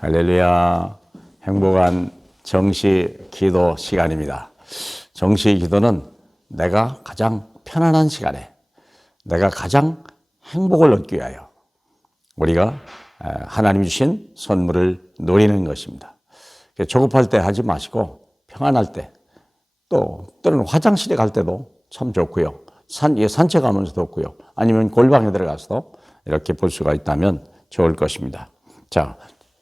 할렐루야. 행복한 정시 기도 시간입니다. 정시 기도는 내가 가장 편안한 시간에 내가 가장 행복을 얻기 위하여 우리가 하나님이 주신 선물을 누리는 것입니다. 조급할 때 하지 마시고 평안할 때, 또 때로는 화장실에 갈 때도 참 좋고요. 산책하면서도 좋고요. 아니면 골방에 들어가서도 이렇게 볼 수가 있다면 좋을 것입니다. 자,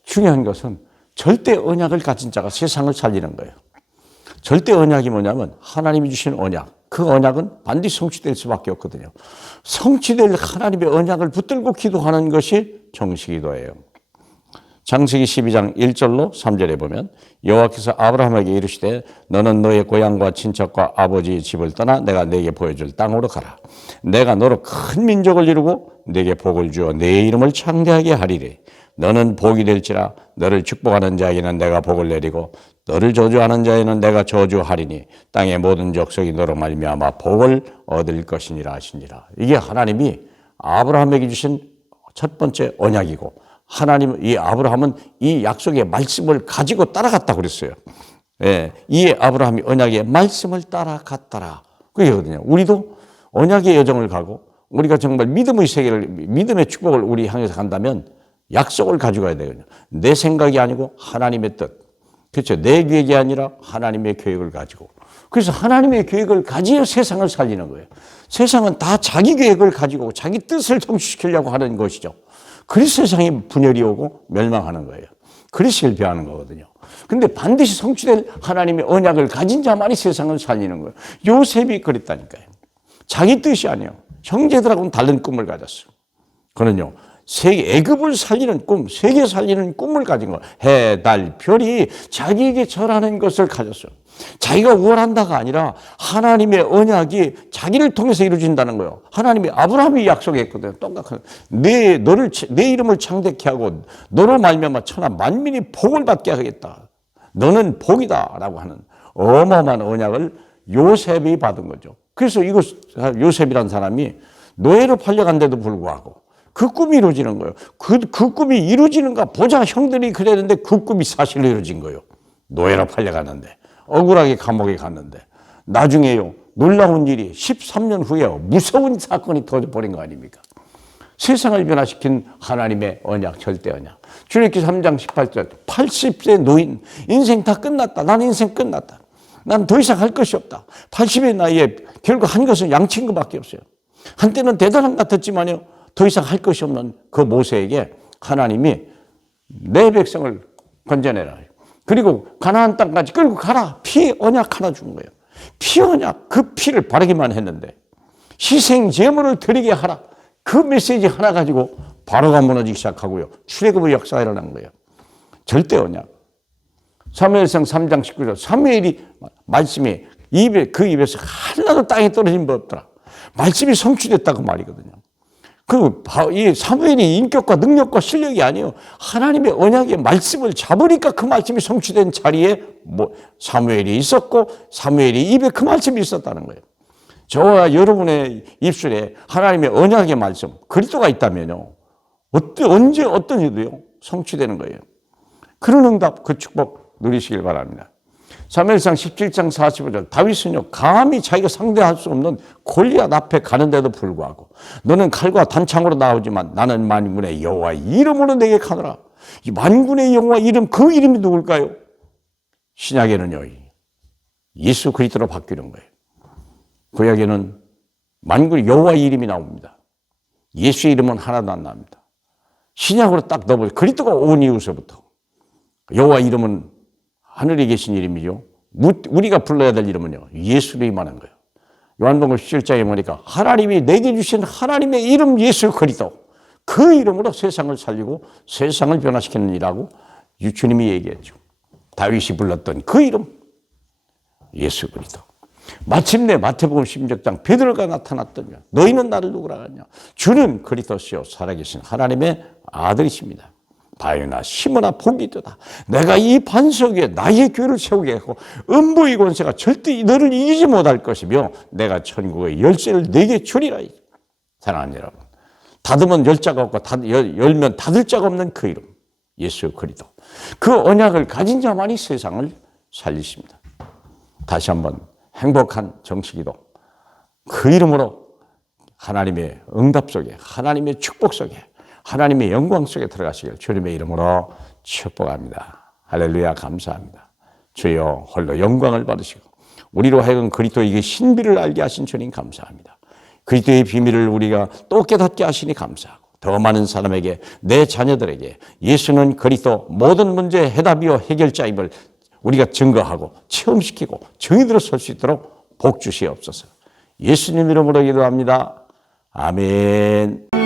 중요한 것은 절대 언약을 가진 자가 세상을 살리는 거예요. 절대 언약이 뭐냐면 하나님이 주신 언약. 그 언약은 반드시 성취될 수밖에 없거든요. 성취될 하나님의 언약을 붙들고 기도하는 것이 정시기도예요. 창세기 12장 1절로 3절에 보면 여호와께서 아브라함에게 이르시되 너는 너의 고향과 친척과 아버지의 집을 떠나 내가 네게 보여줄 땅으로 가라. 내가 너로 큰 민족을 이루고 네게 복을 주어 네 이름을 창대하게 하리니 너는 복이 될지라 너를 축복하는 자에게는 내가 복을 내리고 너를 저주하는 자에는 내가 저주하리니 땅의 모든 족속이 너로 말미암아 복을 얻을 것이니라 하시니라. 이게 하나님이 아브라함에게 주신 첫 번째 언약이고, 하나님, 이 아브라함은 이 약속의 말씀을 가지고 따라갔다고 그랬어요. 예, 이 아브라함이 언약의 말씀을 따라갔더라. 그게거든요. 우리도 언약의 여정을 가고 우리가 정말 믿음의 세계를, 믿음의 축복을 우리 향해서 간다면 약속을 가지고 가야 되거든요. 내 생각이 아니고 하나님의 뜻. 그렇죠. 내 계획이 아니라 하나님의 계획을 가지고. 그래서 하나님의 계획을 가지어 세상을 살리는 거예요. 세상은 다 자기 계획을 가지고 자기 뜻을 성취시키려고 하는 것이죠. 그래서 세상에 분열이 오고 멸망하는 거예요. 그래서 실패하는 거거든요. 근데 반드시 성취될 하나님의 언약을 가진 자만이 세상을 살리는 거예요. 요셉이 그랬다니까요. 자기 뜻이 아니에요. 형제들하고는 다른 꿈을 가졌어요. 그는요, 애굽을 살리는 꿈, 세계 살리는 꿈을 가진 거예요. 해, 달, 별이 자기에게 절하는 것을 가졌어요. 자기가 우월한다가 아니라 하나님의 언약이 자기를 통해서 이루어진다는 거예요. 하나님이 아브라함이 약속했거든요. 똑같은 내 이름을 창대케 하고 너로 말미암아 천하 만민이 복을 받게 하겠다. 너는 복이다라고 하는 어마어마한 언약을 요셉이 받은 거죠. 그래서 요셉이라는 사람이 노예로 팔려간데도 불구하고 그 꿈이 이루어지는 거예요. 그 꿈이 이루어지는가 보자 형들이 그랬는데 그 꿈이 사실로 이루어진 거예요. 노예로 팔려갔는데, 억울하게 감옥에 갔는데, 나중에요, 놀라운 일이 13년 후에요, 무서운 사건이 터져버린 거 아닙니까? 세상을 변화시킨 하나님의 언약, 절대 언약. 출애굽기 3장 18절, 80세 노인, 인생 다 끝났다. 난 인생 끝났다. 난 더 이상 할 것이 없다. 80의 나이에 결국 한 것은 양친 것밖에 없어요. 한때는 대단한 것 같았지만요, 더 이상 할 것이 없는 그 모세에게 하나님이 내 백성을 건져내라. 그리고 가나안 땅까지 끌고 가라. 피 언약 하나 준 거예요. 피 언약, 그 피를 바르기만 했는데 희생 제물을 드리게 하라. 그 메시지 하나 가지고 바로가 무너지기 시작하고요. 출애굽의 역사가 일어난 거예요. 절대 언약. 사무엘상 3장 19절. 사무엘이 말씀이 그 입에서 하나도 땅에 떨어진 법 없더라. 말씀이 성취됐다고 말이거든요. 이 사무엘이 인격과 능력과 실력이 아니에요. 하나님의 언약의 말씀을 잡으니까 그 말씀이 성취된 자리에 사무엘이 있었고 사무엘이 입에 그 말씀이 있었다는 거예요. 저와 여러분의 입술에 하나님의 언약의 말씀, 그리스도가 있다면요, 언제 어떤 일도요 성취되는 거예요. 그런 응답, 그 축복 누리시길 바랍니다. 사무엘상 17장 45절, 다윗은요, 감히 자기가 상대할 수 없는 골리앗 앞에 가는데도 불구하고 너는 칼과 단창으로 나오지만 나는 만군의 여호와 이름으로 내게 가노라. 이 만군의 여호와 이름, 그 이름이 누굴까요? 신약에는요, 예수 그리스도로 바뀌는 거예요. 구약에는 만군의 여호와 이름이 나옵니다. 예수의 이름은 하나도 안 나옵니다. 신약으로 딱 넣어버려요. 그리스도가 온 이후서부터 여호와 이름은 하늘에 계신 이름이죠. 우리가 불러야 될 이름은요, 예수로 임하는 거예요. 요한복음 17장에 보니까 하나님이 내게 주신 하나님의 이름 예수 그리스도, 그 이름으로 세상을 살리고 세상을 변화시키는 일이라고 주님이 얘기했죠. 다윗이 불렀던 그 이름 예수 그리스도. 마침내 마태복음 16장 베드로가 나타났더니 너희는 나를 누구라 하냐? 주는 그리스도시요 살아계신 하나님의 아들이십니다. 바요나 시므나 복이도다. 내가 이 반석 위에 나의 교회를 세우게 하고 음부의 권세가 절대 너를 이기지 못할 것이며 내가 천국의 열쇠를 네게 주리라. 사랑하는 여러분, 닫으면 열 자가 없고 열면 닫을 자가 없는 그 이름, 예수 그리스도. 그 언약을 가진 자만이 세상을 살리십니다. 다시 한번 행복한 정치기도. 그 이름으로 하나님의 응답 속에, 하나님의 축복 속에, 하나님의 영광 속에 들어가시길 주님의 이름으로 축복합니다. 할렐루야. 감사합니다. 주여 홀로 영광을 받으시고 우리로 하여금 그리스도에게 신비를 알게 하신 주님 감사합니다. 그리스도의 비밀을 우리가 또 깨닫게 하시니 감사하고 더 많은 사람에게, 내 자녀들에게 예수는 그리스도 모든 문제의 해답이요 해결자임을 우리가 증거하고 체험시키고 정의대로 설 수 있도록 복 주시옵소서. 예수님 이름으로 기도합니다. 아멘.